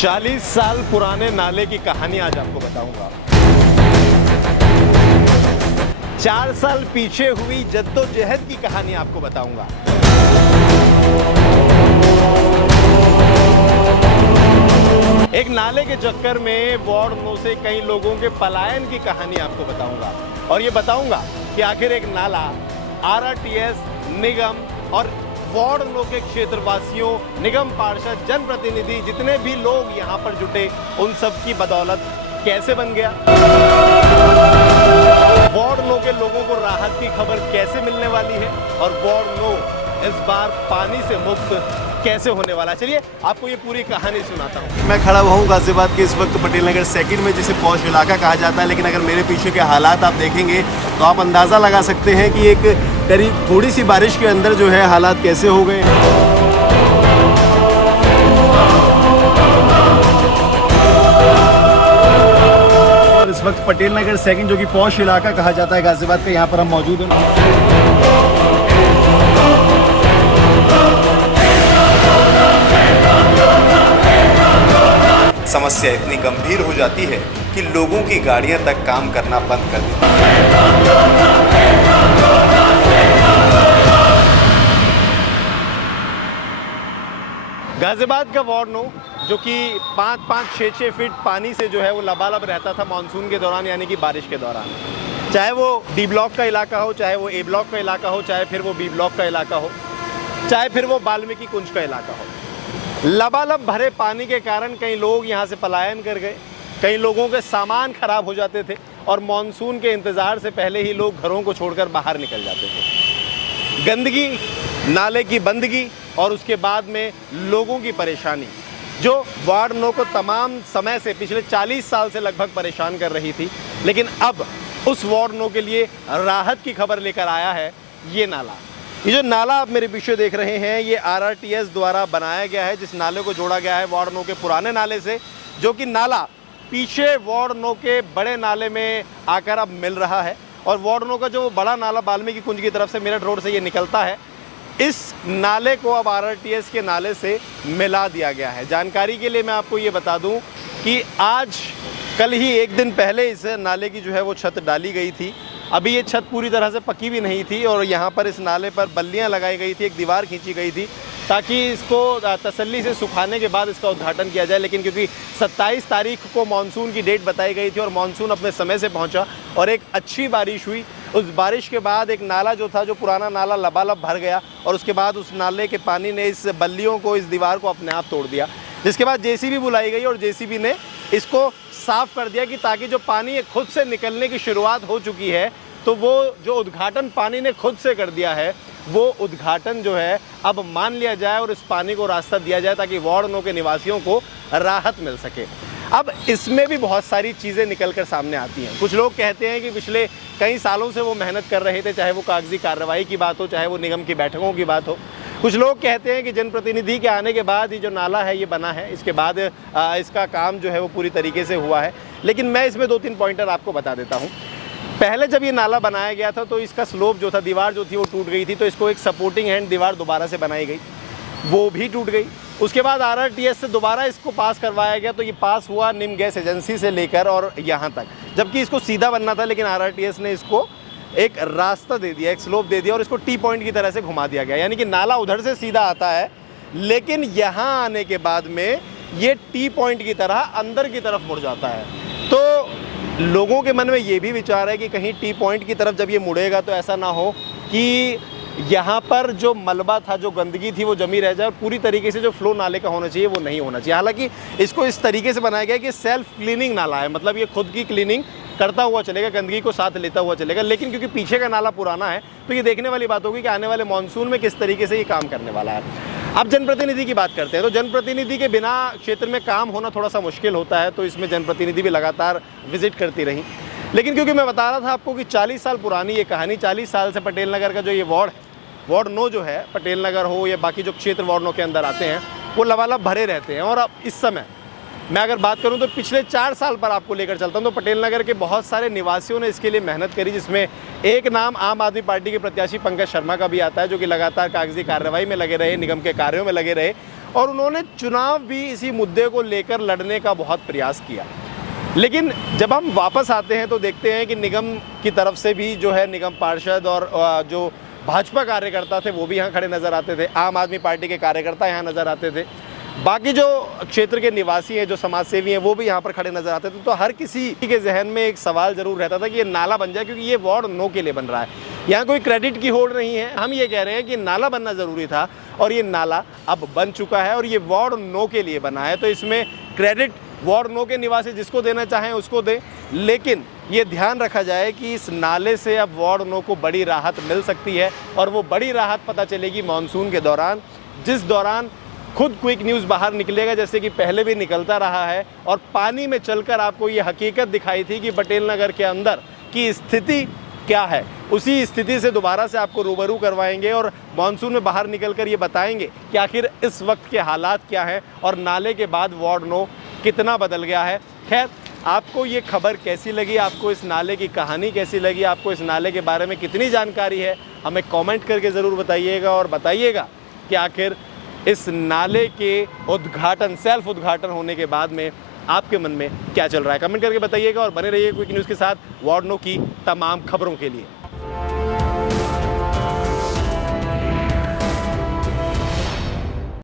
40 साल पुराने नाले की कहानी आज आपको बताऊंगा। 4 साल पीछे हुई जद्दोजहद की कहानी आपको बताऊंगा। एक नाले के चक्कर में वार्ड 9 से कई लोगों के पलायन की कहानी आपको बताऊंगा और ये बताऊंगा कि आखिर एक नाला आरआरटीएस, निगम और वार्ड 9 के क्षेत्रवासियों, निगम पार्षद, जनप्रतिनिधि, जितने भी लोग यहाँ पर जुटे, उन सब की बदौलत कैसे बन गया। वार्ड 9 के लोगों को राहत की खबर कैसे मिलने वाली है और वार्ड 9 इस बार पानी से मुक्त कैसे होने वाला। चलिए आपको ये पूरी कहानी सुनाता हूँ। मैं खड़ा हुआ हूँ गाजियाबाद के इस वक्त पटेल नगर सेकंड में, जिसे पॉश इलाका कहा जाता है, लेकिन अगर मेरे पीछे के हालात आप देखेंगे तो आप अंदाज़ा लगा सकते हैं कि एक करीब थोड़ी सी बारिश के अंदर जो है हालात कैसे हो गए। और इस वक्त पटेल नगर सेकंड, जो कि पॉश इलाका कहा जाता है गाजियाबाद का, यहाँ पर हम मौजूद हैं। समस्या इतनी गंभीर हो जाती है कि लोगों की गाड़ियां तक काम करना बंद कर देती हैं। गाजियाबाद का वार्ड 9, जो कि 5-5, 6-6 फीट पानी से जो है वो लबालब रहता था मानसून के दौरान, यानी कि बारिश के दौरान। चाहे वो डी ब्लॉक का इलाका हो, चाहे वो ए ब्लॉक का इलाका हो, चाहे फिर वो बी ब्लॉक का इलाका हो, चाहे फिर वो वाल्मीकि कुंज का इलाका हो, लबालब भरे पानी के कारण कई लोग यहाँ से पलायन कर गए। कई लोगों के सामान खराब हो जाते थे और मानसून के इंतज़ार से पहले ही लोग घरों को छोड़कर बाहर निकल जाते थे। गंदगी, नाले की बंदगी और उसके बाद में लोगों की परेशानी, जो वार्ड 9 को तमाम समय से पिछले 40 साल से लगभग परेशान कर रही थी, लेकिन अब उस वार्ड 9 के लिए राहत की खबर लेकर आया है ये नाला। ये जो नाला आप मेरे पीछे देख रहे हैं, ये आरआरटीएस द्वारा बनाया गया है, जिस नाले को जोड़ा गया है वार्ड 9 के पुराने नाले से, जो कि नाला पीछे वार्ड 9 के बड़े नाले में आकर अब मिल रहा है। और वार्ड 9 का जो बड़ा नाला वाल्मीकि कुंज की तरफ से मेरठ रोड से ये निकलता है, इस नाले को अब आरआरटीएस के नाले से मिला दिया गया है। जानकारी के लिए मैं आपको ये बता दूं कि कल ही एक दिन पहले इस नाले की जो है वो छत डाली गई थी। अभी ये छत पूरी तरह से पकी भी नहीं थी और यहाँ पर इस नाले पर बल्लियाँ लगाई गई थी, एक दीवार खींची गई थी ताकि इसको तसल्ली से सुखाने के बाद इसका उद्घाटन किया जाए। लेकिन क्योंकि 27 तारीख को मानसून की डेट बताई गई थी और मानसून अपने समय से पहुँचा और एक अच्छी बारिश हुई, उस बारिश के बाद एक नाला जो था, जो पुराना नाला, लबालब भर गया और उसके बाद उस नाले के पानी ने इस बल्लियों को, इस दीवार को अपने आप तोड़ दिया। जिसके बाद जेसीबी बुलाई गई और जेसीबी ने इसको साफ कर दिया कि ताकि जो पानी है खुद से निकलने की शुरुआत हो चुकी है, तो वो जो उद्घाटन पानी ने खुद से कर दिया है, वो उद्घाटन जो है अब मान लिया जाए और इस पानी को रास्ता दिया जाए ताकि वार्ड 9 के निवासियों को राहत मिल सके। अब इसमें भी बहुत सारी चीज़ें निकल कर सामने आती हैं। कुछ लोग कहते हैं कि पिछले कई सालों से वो मेहनत कर रहे थे, चाहे वो कागजी कार्रवाई की बात हो, चाहे वो निगम की बैठकों की बात हो। कुछ लोग कहते हैं कि जनप्रतिनिधि के आने के बाद ये जो नाला है ये बना है, इसके बाद इसका काम जो है वो पूरी तरीके से हुआ है। लेकिन मैं इसमें 2-3 पॉइंटर आपको बता देता हूँ। पहले जब ये नाला बनाया गया था तो इसका स्लोप जो था, दीवार जो थी वो टूट गई थी, तो इसको एक सपोर्टिंग हैंड दीवार दोबारा से बनाई गई, वो भी टूट गई। उसके बाद आरआरटीएस से दोबारा इसको पास करवाया गया, तो ये पास हुआ निम गैस एजेंसी से लेकर और यहाँ तक, जबकि इसको सीधा बनना था, लेकिन आरआरटीएस ने इसको एक रास्ता दे दिया, एक स्लोप दे दिया और इसको टी पॉइंट की तरह से घुमा दिया गया। यानी कि नाला उधर से सीधा आता है, लेकिन यहाँ आने के बाद में ये टी पॉइंट की तरह अंदर की तरफ मुड़ जाता है। तो लोगों के मन में ये भी विचार है कि कहीं टी पॉइंट की तरफ जब ये मुड़ेगा तो ऐसा ना हो कि यहाँ पर जो मलबा था, जो गंदगी थी, वो जमी रह जाए और पूरी तरीके से जो फ्लो नाले का होना चाहिए वो नहीं होना चाहिए। हालांकि इसको इस तरीके से बनाया गया कि सेल्फ क्लीनिंग नाला है, मतलब ये खुद की क्लीनिंग करता हुआ चलेगा, गंदगी को साथ लेता हुआ चलेगा। लेकिन क्योंकि पीछे का नाला पुराना है, तो ये देखने वाली बात होगी कि आने वाले मानसून में किस तरीके से ये काम करने वाला है। अब जनप्रतिनिधि की बात करते हैं, तो जनप्रतिनिधि के बिना क्षेत्र में काम होना थोड़ा सा मुश्किल होता है, तो इसमें जनप्रतिनिधि भी लगातार विजिट करती रही। लेकिन क्योंकि मैं बता रहा था आपको कि 40 साल पुरानी ये कहानी, 40 साल से पटेल नगर का जो ये वार्ड 9 जो है, पटेल नगर हो या बाकी जो क्षेत्र वार्ड 9 के अंदर आते हैं, वो लबालब भरे रहते हैं। और अब इस समय मैं अगर बात करूं तो पिछले 4 साल पर आपको लेकर चलता हूं, तो पटेल नगर के बहुत सारे निवासियों ने इसके लिए मेहनत करी, जिसमें एक नाम आम आदमी पार्टी के प्रत्याशी पंकज शर्मा का भी आता है, जो कि लगातार कागजी कार्रवाई में लगे रहे, निगम के कार्यों में लगे रहे और उन्होंने चुनाव भी इसी मुद्दे को लेकर लड़ने का बहुत प्रयास किया। लेकिन जब हम वापस आते हैं तो देखते हैं कि निगम की तरफ से भी जो है निगम पार्षद और जो भाजपा कार्यकर्ता थे वो भी यहाँ खड़े नज़र आते थे, आम आदमी पार्टी के कार्यकर्ता यहाँ नज़र आते थे, बाकी जो क्षेत्र के निवासी हैं, जो समाज सेवी हैं, वो भी यहाँ पर खड़े नज़र आते थे। तो हर किसी के जहन में एक सवाल ज़रूर रहता था कि ये नाला बन जाए, क्योंकि ये वार्ड 9 के लिए बन रहा है। यहाँ कोई क्रेडिट की होड़ नहीं है, हम ये कह रहे हैं कि नाला बनना ज़रूरी था और ये नाला अब बन चुका है और ये वार्ड 9 के लिए बना है। तो इसमें क्रेडिट वार्ड 9 के निवासी जिसको देना चाहें उसको दें, लेकिन ये ध्यान रखा जाए कि इस नाले से अब वार्ड 9 को बड़ी राहत मिल सकती है और वो बड़ी राहत पता चलेगी मानसून के दौरान, जिस दौरान खुद क्विक न्यूज़ बाहर निकलेगा, जैसे कि पहले भी निकलता रहा है। और पानी में चलकर आपको ये हकीकत दिखाई थी कि पटेल नगर के अंदर की स्थिति क्या है, उसी स्थिति से दोबारा से आपको रूबरू करवाएंगे और मानसून में बाहर निकलकर ये बताएंगे कि आखिर इस वक्त के हालात क्या हैं और नाले के बाद वार्ड 9 कितना बदल गया है। खैर, आपको ये खबर कैसी लगी, आपको इस नाले की कहानी कैसी लगी, आपको इस नाले के बारे में कितनी जानकारी है, हमें कमेंट करके ज़रूर बताइएगा और बताइएगा कि आखिर इस नाले के उद्घाटन, सेल्फ उद्घाटन होने के बाद में आपके मन में क्या चल रहा है। कमेंट करके बताइएगा और बने रहिए क्विक न्यूज़ के साथ वार्ड 9 की तमाम खबरों के लिए।